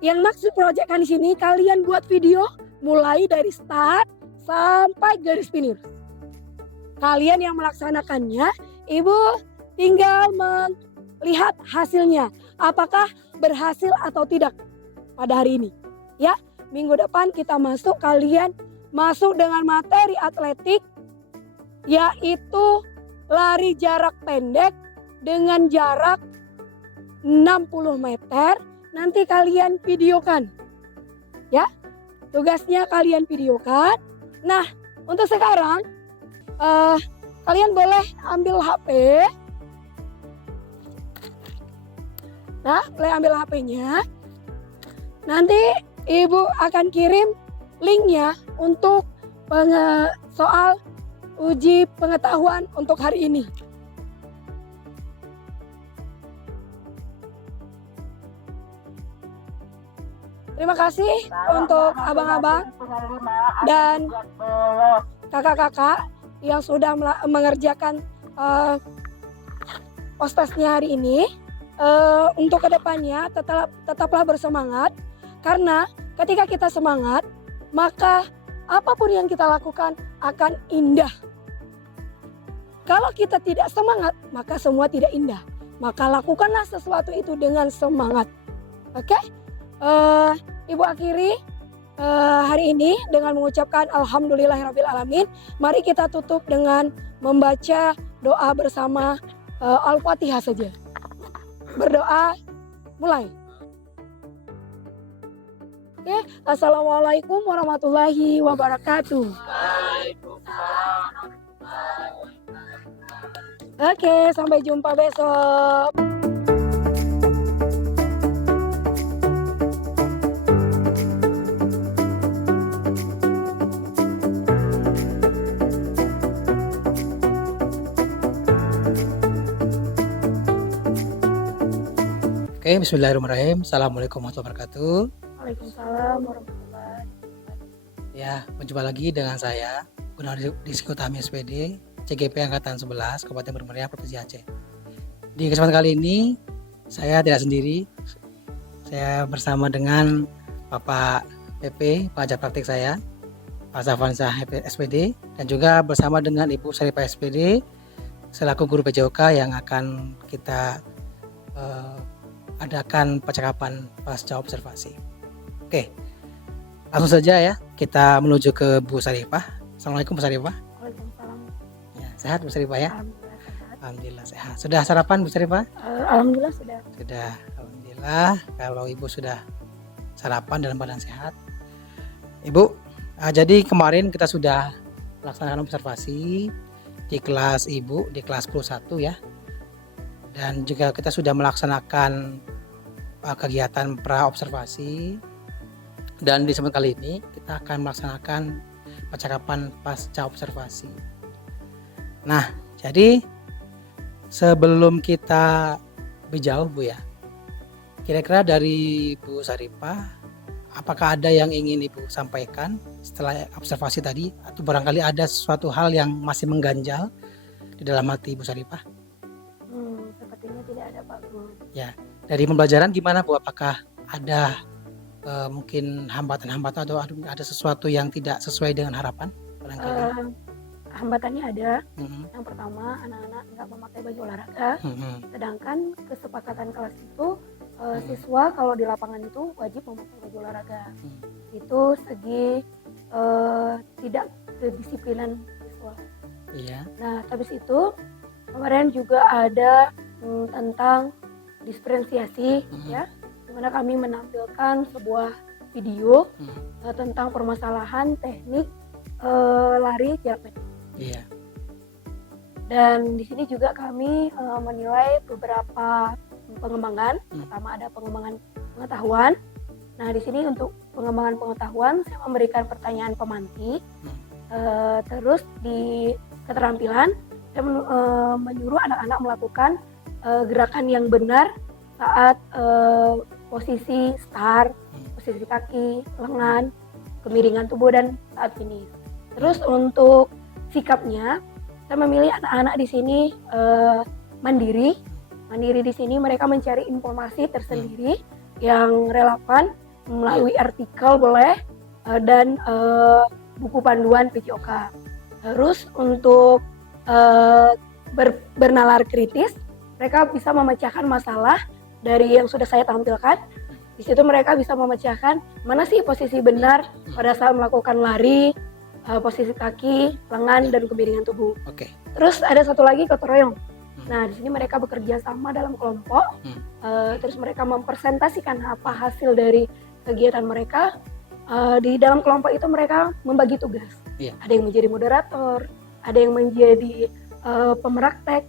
Yang maksud projectkan di sini, kalian buat video mulai dari start sampai garis finish. Kalian yang melaksanakannya, Ibu tinggal melihat hasilnya. Apakah berhasil atau tidak pada hari ini. Ya, minggu depan kita kalian masuk dengan materi atletik, yaitu lari jarak pendek dengan jarak 60 meter. Nanti kalian videokan. Ya, tugasnya kalian videokan. Nah, untuk sekarang kalian boleh ambil HP. Nah, boleh ambil HP-nya. Nanti Ibu akan kirim linknya untuk soal uji pengetahuan untuk hari ini. Terima kasih untuk abang-abang dan kakak-kakak yang sudah mengerjakan postasnya hari ini. Untuk kedepannya tetaplah bersemangat, karena ketika kita semangat maka apapun yang kita lakukan akan indah. Kalau kita tidak semangat maka semua tidak indah. Maka lakukanlah sesuatu itu dengan semangat. Oke? Ibu akhiri hari ini dengan mengucapkan alhamdulillahirrabbilalamin. Mari kita tutup dengan membaca doa bersama Al-Fatihah saja. Berdoa, mulai. Oke, assalamualaikum warahmatullahi wabarakatuh. Oke, sampai jumpa besok. Oke, bismillahirrahmanirrahim. Assalamualaikum warahmatullahi wabarakatuh. Waalaikumsalam warahmatullahi wabarakatuh. Ya, berjumpa lagi dengan saya, Gunawan Rizky Utami SPD, CGP Angkatan 11, Kabupaten Bermeriah, Provinsi Aceh. Di kesempatan kali ini, saya tidak sendiri. Saya bersama dengan Bapak PP, pengajar praktik saya, Pak Zafansyah SPD, dan juga bersama dengan Ibu Saripah SPD, selaku guru PJOK yang akan kita adakan percakapan pasca observasi. Oke, langsung saja ya, kita menuju ke Bu Saripah. Assalamualaikum Bu Saripah. Waalaikumsalam. Ya, sehat Bu Saripah ya? Alhamdulillah sehat. Alhamdulillah sehat. Sudah sarapan Bu Saripah? Alhamdulillah sudah. Sudah, alhamdulillah. Kalau Ibu sudah sarapan dalam keadaan sehat. Ibu, jadi kemarin kita sudah melaksanakan observasi di kelas Ibu, di kelas 11 ya. Dan juga kita sudah melaksanakan kegiatan pra-observasi. Dan di kesempatan kali ini kita akan melaksanakan percakapan pasca observasi. Nah, jadi sebelum kita lebih jauh Bu ya, kira-kira dari Bu Saripah, apakah ada yang ingin Ibu sampaikan setelah observasi tadi, atau barangkali ada sesuatu hal yang masih mengganjal di dalam hati Bu Saripah? Sepertinya tidak ada, Pak Guru. Dari pembelajaran gimana Bu? Apakah ada mungkin hambatan-hambatan atau ada sesuatu yang tidak sesuai dengan harapan barangkali? Hambatannya ada. Mhm, Yang pertama, anak-anak nggak memakai baju olahraga. mhm, Sedangkan kesepakatan kelas itu siswa kalau di lapangan itu wajib memakai baju olahraga. Hmm. Itu segi tidak kedisiplinan siswa. Iya. Nah, habis itu kemarin juga ada tentang diferensiasi, Mhm. ya, di mana kami menampilkan sebuah video Mhm. tentang permasalahan teknik lari jarak pendek. Iya. Dan di sini juga kami menilai beberapa pengembangan. Pertama ada pengembangan pengetahuan. Nah, di sini untuk pengembangan pengetahuan saya memberikan pertanyaan pemantik. Terus di keterampilan saya menyuruh anak-anak melakukan gerakan yang benar saat posisi start, posisi kaki, lengan, kemiringan tubuh dan saat finish. Terus untuk sikapnya saya memilih anak-anak di sini mandiri. Mandiri di sini mereka mencari informasi tersendiri yang relevan melalui artikel boleh dan buku panduan PJOK. Terus untuk bernalar kritis, mereka bisa memecahkan masalah dari yang sudah saya tampilkan. Di situ mereka bisa memecahkan mana sih posisi benar pada saat melakukan lari, posisi kaki, lengan, dan kemiringan tubuh. Oke. Terus ada satu lagi gotong royong. Nah, di sini mereka bekerja sama dalam kelompok. Terus mereka mempresentasikan apa hasil dari kegiatan mereka. Di dalam kelompok itu mereka membagi tugas. Iya. Ada yang menjadi moderator, ada yang menjadi pemeraktek,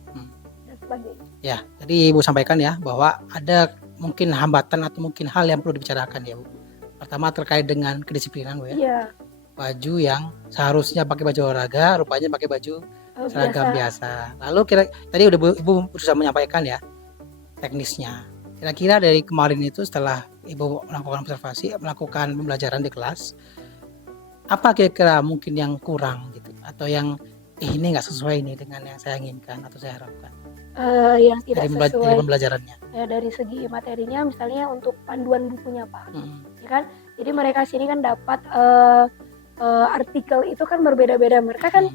dan sebagainya. Ya, tadi Ibu sampaikan ya bahwa ada mungkin hambatan atau mungkin hal yang perlu dibicarakan ya Bu. Pertama terkait dengan kedisiplinan Bu ya. Iya, Baju yang seharusnya pakai baju olahraga, rupanya pakai baju seragam biasa. Lalu tadi udah Ibu berusaha menyampaikan ya teknisnya. Kira-kira dari kemarin itu setelah Ibu melakukan observasi, melakukan pembelajaran di kelas, apa kira-kira mungkin yang kurang gitu atau yang ini nggak sesuai nih dengan yang saya inginkan atau saya harapkan yang tidak dari sesuai pembelajarannya. dari segi materinya, misalnya untuk panduan bukunya Pak, Hmm. ya kan? Jadi mereka sini kan dapat artikel itu kan berbeda-beda. Mereka kan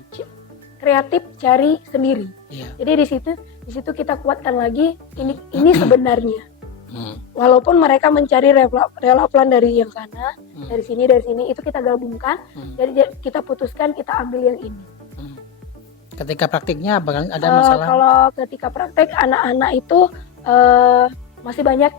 kreatif cari sendiri. Iya. Jadi di situ kita kuatkan lagi ini sebenarnya. Hmm. Walaupun mereka mencari relevan dari yang sana, dari sini, itu kita gabungkan. Jadi kita putuskan kita ambil yang ini. Ketika praktiknya ada masalah? Kalau ketika praktek anak-anak itu masih banyak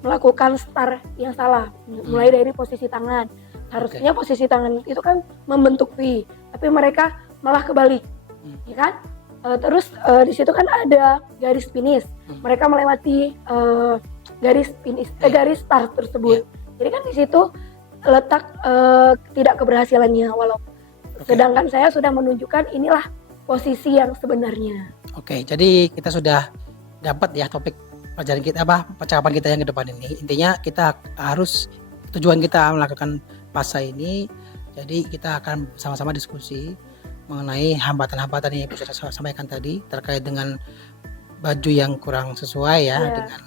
melakukan start yang salah, mulai dari posisi tangan. Harusnya posisi tangan itu kan membentuk V, tapi mereka malah kebalik, ya kan? Terus di situ kan ada garis finish, mereka melewati garis finish, garis start tersebut. Jadi kan di situ letak tidak keberhasilannya, walaupun sedangkan saya sudah menunjukkan inilah posisi yang sebenarnya. Oke, jadi kita sudah dapat ya topik pelajaran kita percakapan kita yang ke depan ini. Intinya kita harus tujuan kita melakukan PASA ini, jadi kita akan sama-sama diskusi mengenai hambatan-hambatan yang Ibu sudah sampaikan tadi terkait dengan baju yang kurang sesuai ya dengan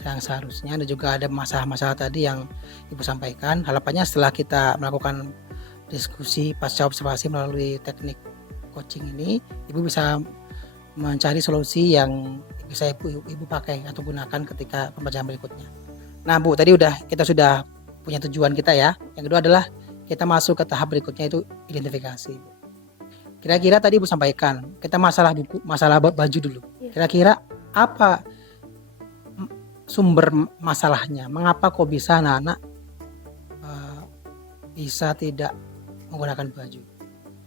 yang seharusnya, dan juga ada masalah-masalah tadi yang Ibu sampaikan. Harapannya setelah kita melakukan diskusi pasca observasi melalui teknik coaching ini, Ibu bisa mencari solusi yang bisa Ibu pakai atau gunakan ketika pembelajaran berikutnya. Nah Bu, tadi kita sudah punya tujuan kita ya. Yang kedua adalah kita masuk ke tahap berikutnya, itu identifikasi. Kira-kira tadi Ibu sampaikan kita masalah baju dulu. Kira-kira apa sumber masalahnya? Mengapa kok bisa anak-anak bisa tidak menggunakan baju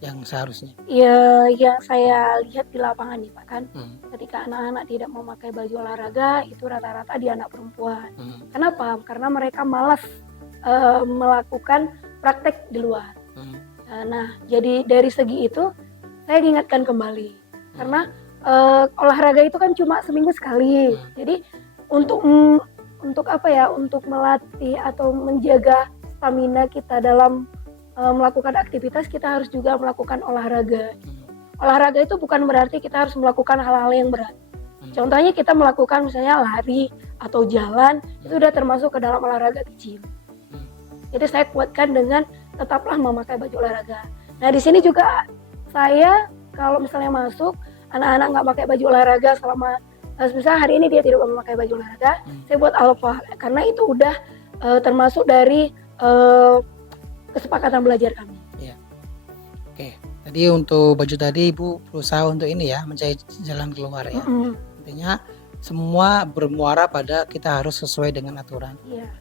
yang seharusnya? Ya, yang saya lihat di lapangan nih Pak kan, ketika anak-anak tidak memakai baju olahraga itu rata-rata di anak perempuan. Kenapa? Karena mereka malas melakukan praktek di luar. Nah, jadi dari segi itu saya diingatkan kembali, karena olahraga itu kan cuma seminggu sekali. Jadi untuk apa ya? Untuk melatih atau menjaga stamina kita dalam melakukan aktivitas, kita harus juga melakukan olahraga. Olahraga itu bukan berarti kita harus melakukan hal-hal yang berat. Contohnya kita melakukan misalnya lari atau jalan, itu udah termasuk ke dalam olahraga kecil. Jadi saya kuatkan dengan tetaplah memakai baju olahraga. Nah di sini juga saya kalau misalnya masuk anak-anak nggak pakai baju olahraga selama misalnya hari ini dia tidak memakai baju olahraga, saya buat alfa karena itu udah termasuk dari kesepakatan belajar kami. Oke, tadi untuk baju tadi Ibu berusaha untuk ini ya, mencari jalan keluar ya. Intinya semua bermuara pada kita harus sesuai dengan aturan. Iya.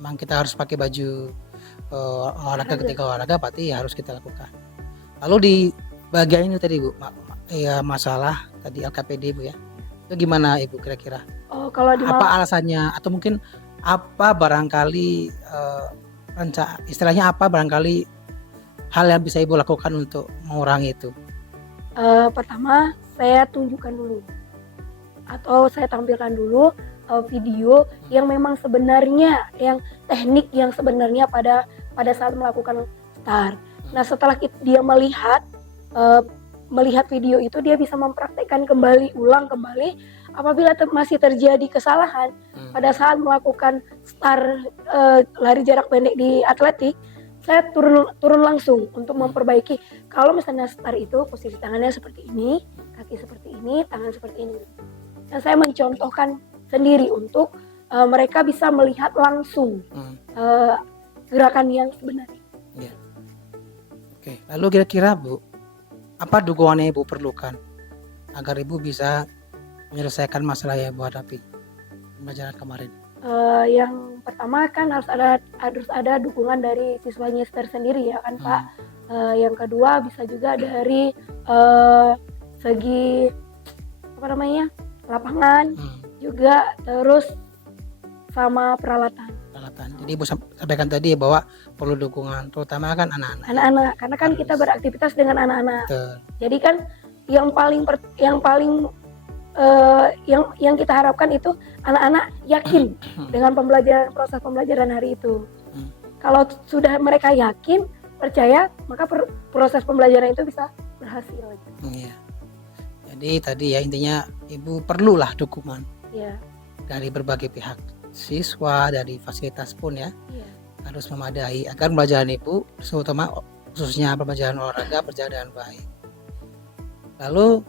Memang kita harus pakai baju olahraga ketika olahraga berarti harus kita lakukan. Lalu di bagian ini tadi Bu, ya masalah tadi LKPD Bu ya. Itu gimana Ibu kira-kira? Oh kalau di Apa alasannya atau mungkin apa barangkali istilahnya apa barangkali hal yang bisa Ibu lakukan untuk mengurangi itu? pertama saya tunjukkan dulu atau saya tampilkan dulu video yang memang sebenarnya yang teknik yang sebenarnya pada saat melakukan STAR. Nah setelah dia melihat video itu dia bisa mempraktekkan ulang kembali apabila masih terjadi kesalahan pada saat melakukan STAR lari jarak pendek di atletik. Saya turun langsung untuk memperbaiki. Kalau misalnya STAR itu posisi tangannya seperti ini, kaki seperti ini, tangan seperti ini. Dan saya mencontohkan sendiri untuk mereka bisa melihat langsung gerakan yang sebenarnya. Ya. Oke, lalu kira-kira Bu, apa dukungan yang Ibu perlukan agar Ibu bisa menyelesaikan masalah yang Ibu hadapi pembelajaran kemarin? Yang pertama kan harus ada dukungan dari siswanya tersendiri ya kan Pak. Yang kedua bisa juga dari segi lapangan juga, terus sama peralatan. Jadi Ibu sampaikan tadi bahwa perlu dukungan terutama kan Anak-anak karena kan kita beraktivitas dengan anak-anak. Betul. Jadi kan yang kita harapkan itu anak-anak yakin dengan proses pembelajaran hari itu. Kalau sudah mereka yakin, percaya, maka proses pembelajaran itu bisa berhasil. Iya. Jadi tadi ya intinya Ibu perlulah dukungan dari berbagai pihak, siswa, dari fasilitas pun ya, harus memadai agar pembelajaran Ibu, terutama khususnya pembelajaran olahraga berjalan dengan baik. Lalu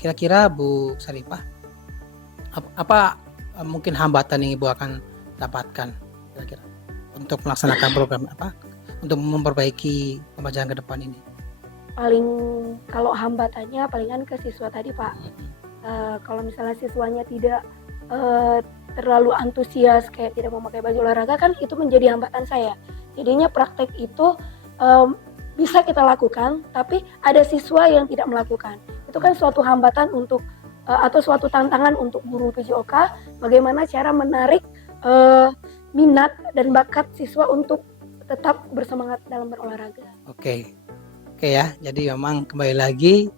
kira-kira Bu Sarifah, apa mungkin hambatan yang Ibu akan dapatkan kira-kira untuk melaksanakan program untuk memperbaiki pembelajaran ke depan ini? Kalau hambatannya palingan ke siswa tadi Pak. Kalau misalnya siswanya tidak terlalu antusias kayak tidak memakai baju olahraga kan itu menjadi hambatan saya. Jadinya praktek itu bisa kita lakukan, tapi ada siswa yang tidak melakukan. Itu kan suatu hambatan untuk atau suatu tantangan untuk guru PJOK bagaimana cara menarik minat dan bakat siswa untuk tetap bersemangat dalam berolahraga. Oke ya, jadi memang kembali lagi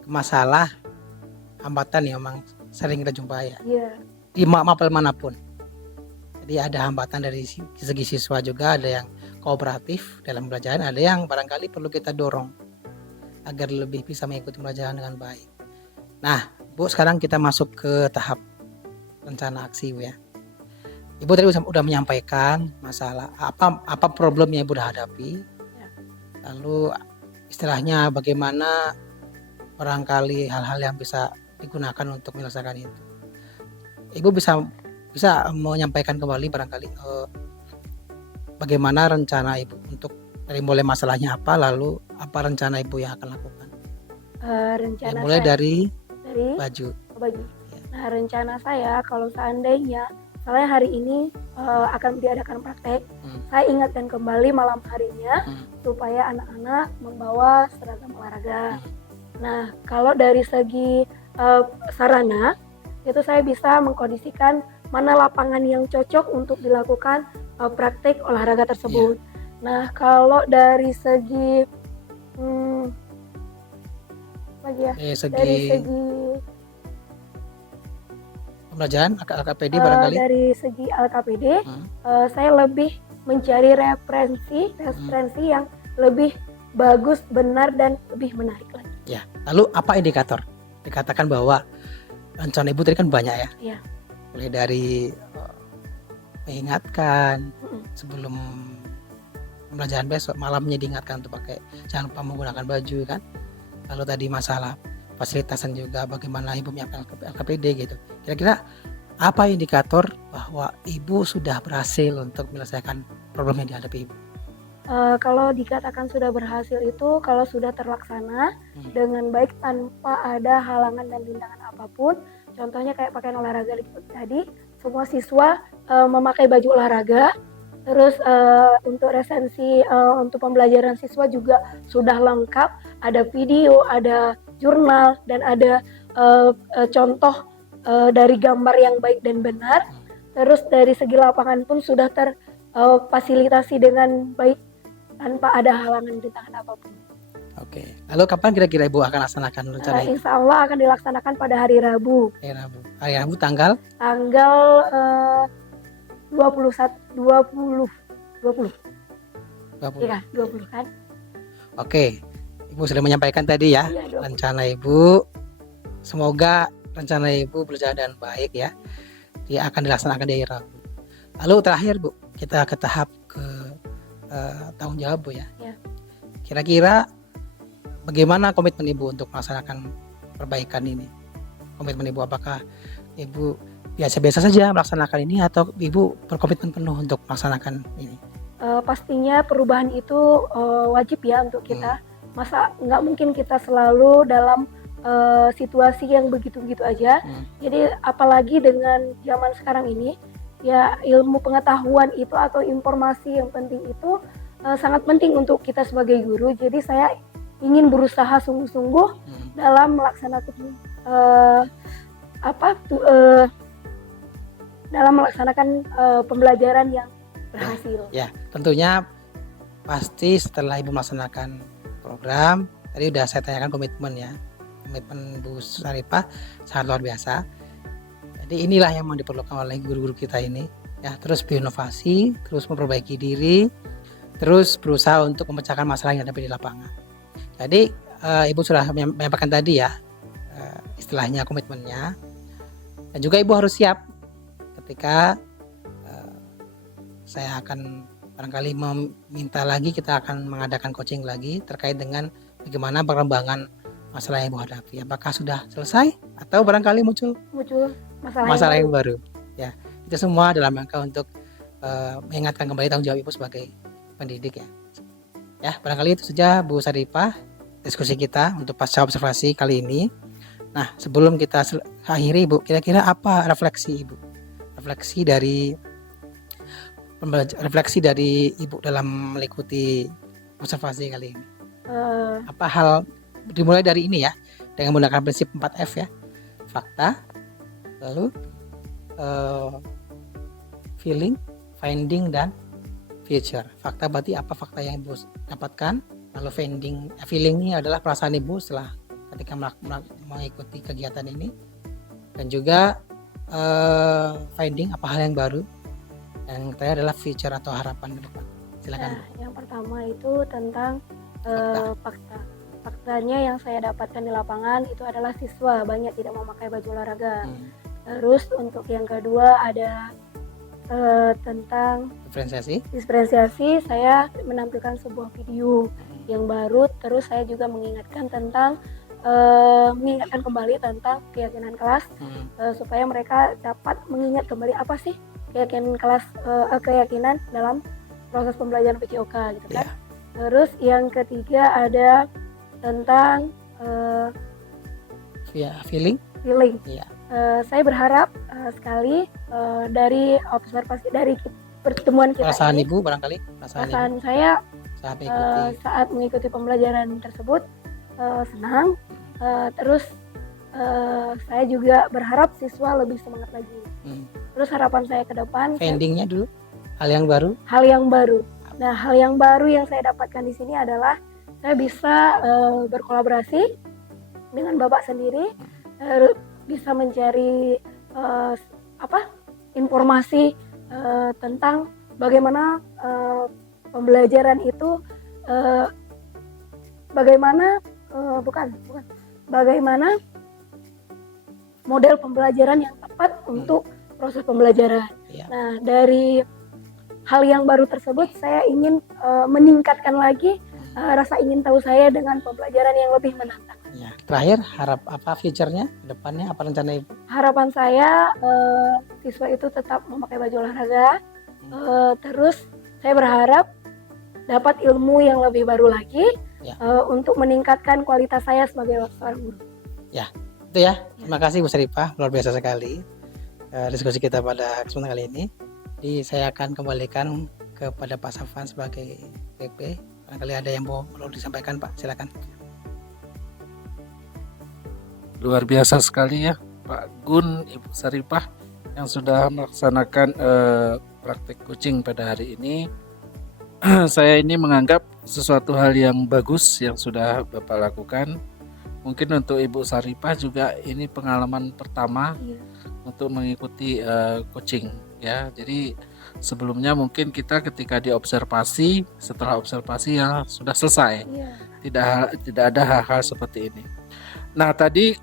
ke masalah hambatan yang memang sering kita jumpai ya. Iya. Di mapel manapun. Jadi ada hambatan dari segi siswa juga, ada yang kooperatif dalam pembelajaran, ada yang barangkali perlu kita dorong agar lebih bisa mengikuti pembelajaran dengan baik. Nah, Bu, sekarang kita masuk ke tahap rencana aksi Bu ya. Ibu tadi sudah menyampaikan masalah apa problem yang Ibu hadapi. Lalu istilahnya bagaimana barangkali hal-hal yang bisa digunakan untuk menyelesaikan itu. Ibu bisa menyampaikan kembali barangkali bagaimana rencana Ibu untuk dari mulai masalahnya apa, lalu apa rencana Ibu yang akan lakukan? Rencana mulai saya dari baju. Ya. Nah, rencana saya kalau seandainya hari ini akan diadakan praktek, saya ingatkan kembali malam harinya supaya anak-anak membawa seragam olahraga. Nah, kalau dari segi sarana itu saya bisa mengkondisikan mana lapangan yang cocok untuk dilakukan praktek olahraga tersebut. Nah, kalau dari segi dari segi pembelajaran LKPD barangkali. Dari segi LKPD, saya lebih mencari referensi yang lebih bagus, benar dan lebih menarik lagi. Ya, lalu apa indikator? Dikatakan bahwa rencana ibu tadi kan banyak ya. Iya. Mulai dari mengingatkan Mm-mm. sebelum pembelajaran besok, malamnya diingatkan untuk pakai, jangan lupa menggunakan baju kan. Lalu tadi masalah fasilitasan juga, bagaimana ibu menyiapkan LKPD gitu. Kira-kira apa indikator bahwa ibu sudah berhasil untuk menyelesaikan problem yang dihadapi ibu? Kalau dikatakan sudah berhasil itu kalau sudah terlaksana dengan baik tanpa ada halangan dan rintangan apapun. Contohnya kayak pakaian olahraga tadi, semua siswa memakai baju olahraga. Terus untuk resensi untuk pembelajaran siswa juga sudah lengkap, ada video, ada jurnal, dan ada contoh dari gambar yang baik dan benar. Terus dari segi lapangan pun sudah terfasilitasi dengan baik tanpa ada halangan rintangan apapun. Oke. Lalu kapan kira-kira ibu akan laksanakan rencana ini? Insya Allah akan dilaksanakan pada hari Rabu. Hari Rabu tanggal Tanggal 20. Iya, 20 kan? Oke. Ibu sudah menyampaikan tadi ya Iya, 20. rencana ibu. Semoga rencana ibu berjalan dengan baik ya. Dia akan dilaksanakan di hari Rabu. Lalu terakhir Bu, kita ke tahap tanggung jawab Bu ya. Ya. Kira-kira bagaimana komitmen ibu untuk melaksanakan perbaikan ini? Komitmen ibu, apakah ibu biasa-biasa saja melaksanakan ini atau ibu berkomitmen penuh untuk melaksanakan ini? Pastinya perubahan itu wajib ya untuk kita. Masa nggak mungkin kita selalu dalam situasi yang begitu-begitu aja. Jadi apalagi dengan zaman sekarang ini, ya ilmu pengetahuan itu atau informasi yang penting itu sangat penting untuk kita sebagai guru. Jadi saya ingin berusaha sungguh-sungguh dalam melaksanakan dalam melaksanakan pembelajaran yang berhasil. Ya, tentunya pasti setelah ibu melaksanakan program, tadi udah saya tanyakan komitmen ya. Komitmen Bu Saripah sangat luar biasa. Jadi inilah yang mau diperlukan oleh guru-guru kita ini ya, terus berinovasi, terus memperbaiki diri, terus berusaha untuk memecahkan masalah yang ada di lapangan. Jadi ibu sudah menyampaikan tadi ya istilahnya komitmennya, dan juga ibu harus siap ketika saya akan barangkali meminta lagi, kita akan mengadakan coaching lagi terkait dengan bagaimana perkembangan masalah yang ibu hadapi. Apakah sudah selesai atau barangkali muncul masalah yang baru. Ya, itu semua dalam rangka untuk mengingatkan kembali tanggung jawab ibu sebagai pendidik ya. Ya, barangkali itu saja Bu Saripah diskusi kita untuk pasca observasi kali ini. Nah, sebelum kita akhiri Ibu, kira-kira apa refleksi Ibu? Refleksi dari Ibu dalam mengikuti observasi kali ini. Apa hal, dimulai dari ini ya, dengan menggunakan prinsip 4F ya. Fakta, lalu feeling, finding, dan future. Fakta berarti apa fakta yang ibu dapatkan, lalu feeling ini adalah perasaan ibu setelah ketika mengikuti kegiatan ini, dan juga finding apa hal yang baru, dan yang ketiga adalah future atau harapan ke depan. Silakan. Nah, yang pertama itu tentang fakta. Faktanya yang saya dapatkan di lapangan itu adalah siswa banyak tidak memakai baju olahraga. Terus untuk yang kedua ada tentang diferensiasi, saya menampilkan sebuah video yang baru. Terus saya juga mengingatkan kembali tentang keyakinan kelas supaya mereka dapat mengingat kembali apa sih keyakinan dalam proses pembelajaran PJOK gitu kan. Terus yang ketiga ada tentang feeling. Yeah. Saya berharap sekali dari observasi dari pertemuan kita perasaan ini, ibu barangkali perasaan saya saat mengikuti pembelajaran tersebut senang. Terus saya juga berharap siswa lebih semangat lagi. Terus harapan saya ke depan, endingnya dulu hal yang baru. Nah, hal yang baru yang saya dapatkan di sini adalah saya bisa berkolaborasi dengan Bapak sendiri, bisa mencari informasi tentang bagaimana pembelajaran itu bagaimana model pembelajaran yang tepat untuk proses pembelajaran. Iya. Nah, dari hal yang baru tersebut saya ingin meningkatkan lagi rasa ingin tahu saya dengan pembelajaran yang lebih menantang. Ya. Terakhir, harap apa future-nya, depannya apa rencana Ibu? Harapan saya siswa itu tetap memakai baju olahraga. Terus saya berharap dapat ilmu yang lebih baru lagi Ya. untuk meningkatkan kualitas saya sebagai seorang guru. Itu ya. Terima kasih Bu Saripah, luar biasa sekali diskusi kita pada kesempatan kali ini. Jadi saya akan kembalikan kepada Pak Safwan sebagai PP. Barangkali ada yang mau disampaikan Pak, silakan. Luar biasa sekali ya Pak Gun, Ibu Saripah yang sudah melaksanakan praktek coaching pada hari ini. Saya ini menganggap sesuatu hal yang bagus yang sudah Bapak lakukan. Mungkin untuk Ibu Saripah juga ini pengalaman pertama untuk mengikuti coaching ya. Jadi sebelumnya mungkin kita ketika diobservasi, setelah observasi ya sudah selesai. Tidak ada hal-hal seperti ini. Nah tadi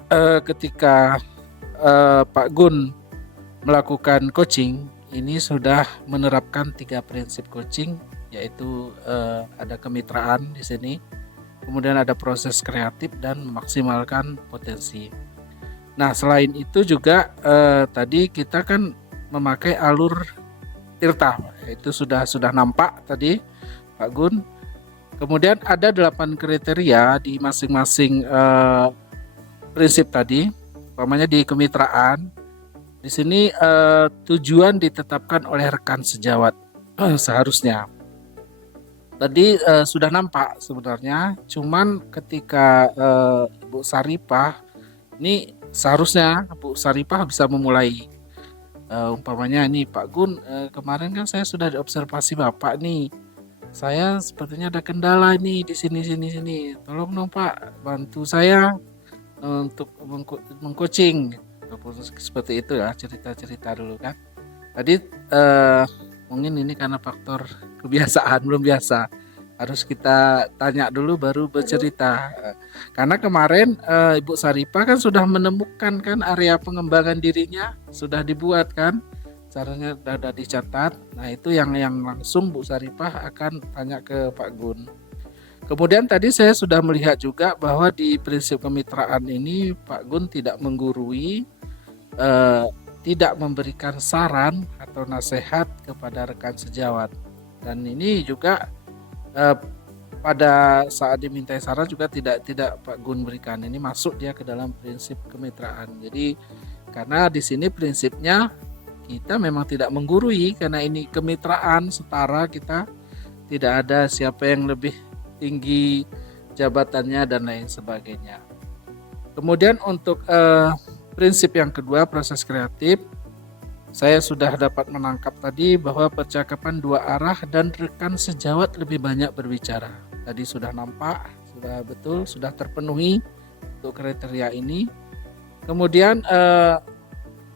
ketika Pak Gun melakukan coaching, ini sudah menerapkan 3 prinsip coaching, yaitu ada kemitraan di sini, kemudian ada proses kreatif dan memaksimalkan potensi. Nah selain itu juga tadi kita kan memakai alur Tirta, itu sudah nampak tadi Pak Gun. Kemudian ada 8 kriteria di masing-masing prinsip tadi, umpamanya di kemitraan. Di sini tujuan ditetapkan oleh rekan sejawat seharusnya. Tadi sudah nampak sebenarnya, cuman ketika Bu Saripah ini seharusnya Bu Saripah bisa memulai. Umpamanya ini Pak Gun, kemarin kan saya sudah diobservasi Bapak nih. Saya sepertinya ada kendala nih di sini. Tolong dong Pak, bantu saya untuk mengcoaching. Seperti itu ya, cerita-cerita dulu kan. Tadi mungkin ini karena faktor kebiasaan, belum biasa. Harus kita tanya dulu baru bercerita. Karena kemarin Ibu Saripah kan sudah menemukan kan area pengembangan dirinya, sudah dibuat kan. Caranya sudah dicatat. Nah, itu yang langsung Bu Saripah akan tanya ke Pak Gun. Kemudian tadi saya sudah melihat juga bahwa di prinsip kemitraan ini Pak Gun tidak menggurui, tidak memberikan saran atau nasihat kepada rekan sejawat. Dan ini juga pada saat dimintai saran juga tidak Pak Gun berikan. Ini masuk dia ke dalam prinsip kemitraan. Jadi karena di sini prinsipnya kita memang tidak menggurui, karena ini kemitraan setara, kita tidak ada siapa yang lebih tinggi jabatannya dan lain sebagainya. Kemudian untuk prinsip yang kedua, proses kreatif, saya sudah dapat menangkap tadi bahwa percakapan 2 arah dan rekan sejawat lebih banyak berbicara. Tadi sudah nampak, sudah betul, sudah terpenuhi untuk kriteria ini. Kemudian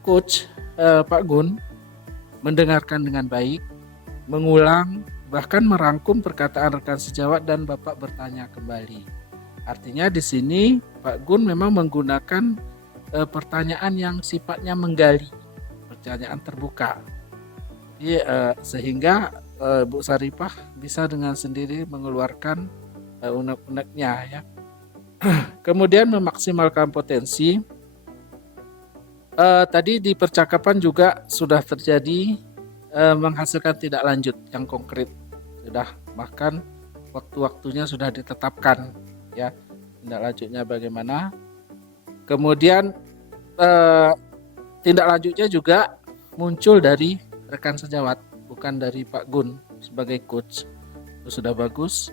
coach Pak Gun mendengarkan dengan baik, mengulang, bahkan merangkum perkataan rekan sejawat dan Bapak bertanya kembali. Artinya di sini Pak Gun memang menggunakan pertanyaan yang sifatnya menggali, pertanyaan terbuka. Jadi, sehingga Bu Saripah bisa dengan sendiri mengeluarkan unek-uneknya ya. Kemudian memaksimalkan potensi. Tadi di percakapan juga sudah terjadi menghasilkan tidak lanjut yang konkret, sudah bahkan waktu-waktunya sudah ditetapkan ya, tindak lanjutnya bagaimana. Kemudian tindak lanjutnya juga muncul dari rekan sejawat, bukan dari Pak Gun sebagai coach. Itu sudah bagus.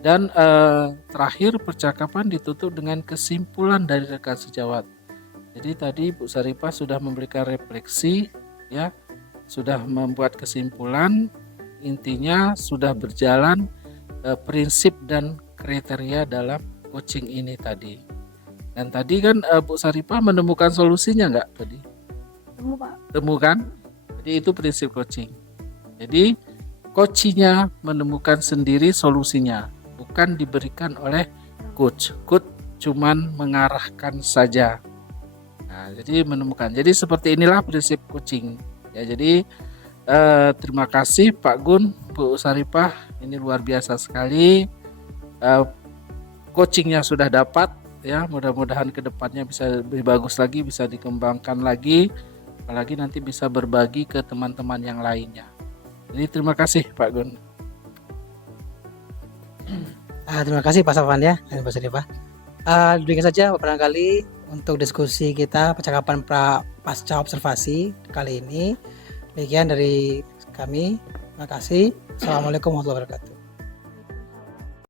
Dan terakhir percakapan ditutup dengan kesimpulan dari rekan sejawat. Jadi tadi Bu Saripah sudah memberikan refleksi ya, sudah membuat kesimpulan, intinya sudah berjalan prinsip dan kriteria dalam coaching ini tadi. Dan tadi kan Bu Saripah menemukan solusinya nggak tadi? Temu Pak. Temukan. Jadi itu prinsip coaching. Jadi coachnya menemukan sendiri solusinya, bukan diberikan oleh coach. Coach cuman mengarahkan saja. Nah, Nah, jadi menemukan. Jadi seperti inilah prinsip kucing. Ya, jadi terima kasih Pak Gun, Bu Saripah. Ini luar biasa sekali. Coachingnya sudah dapat. Ya, mudah-mudahan kedepannya bisa lebih bagus lagi, bisa dikembangkan lagi, apalagi nanti bisa berbagi ke teman-teman yang lainnya. Jadi terima kasih Pak Gun. Terima kasih Pak Safwan ya, dan Pak Saripah. Demikian saja barangkali untuk diskusi kita percakapan pasca observasi kali ini. Demikian dari kami. Terima kasih. Assalamualaikum warahmatullahi wabarakatuh.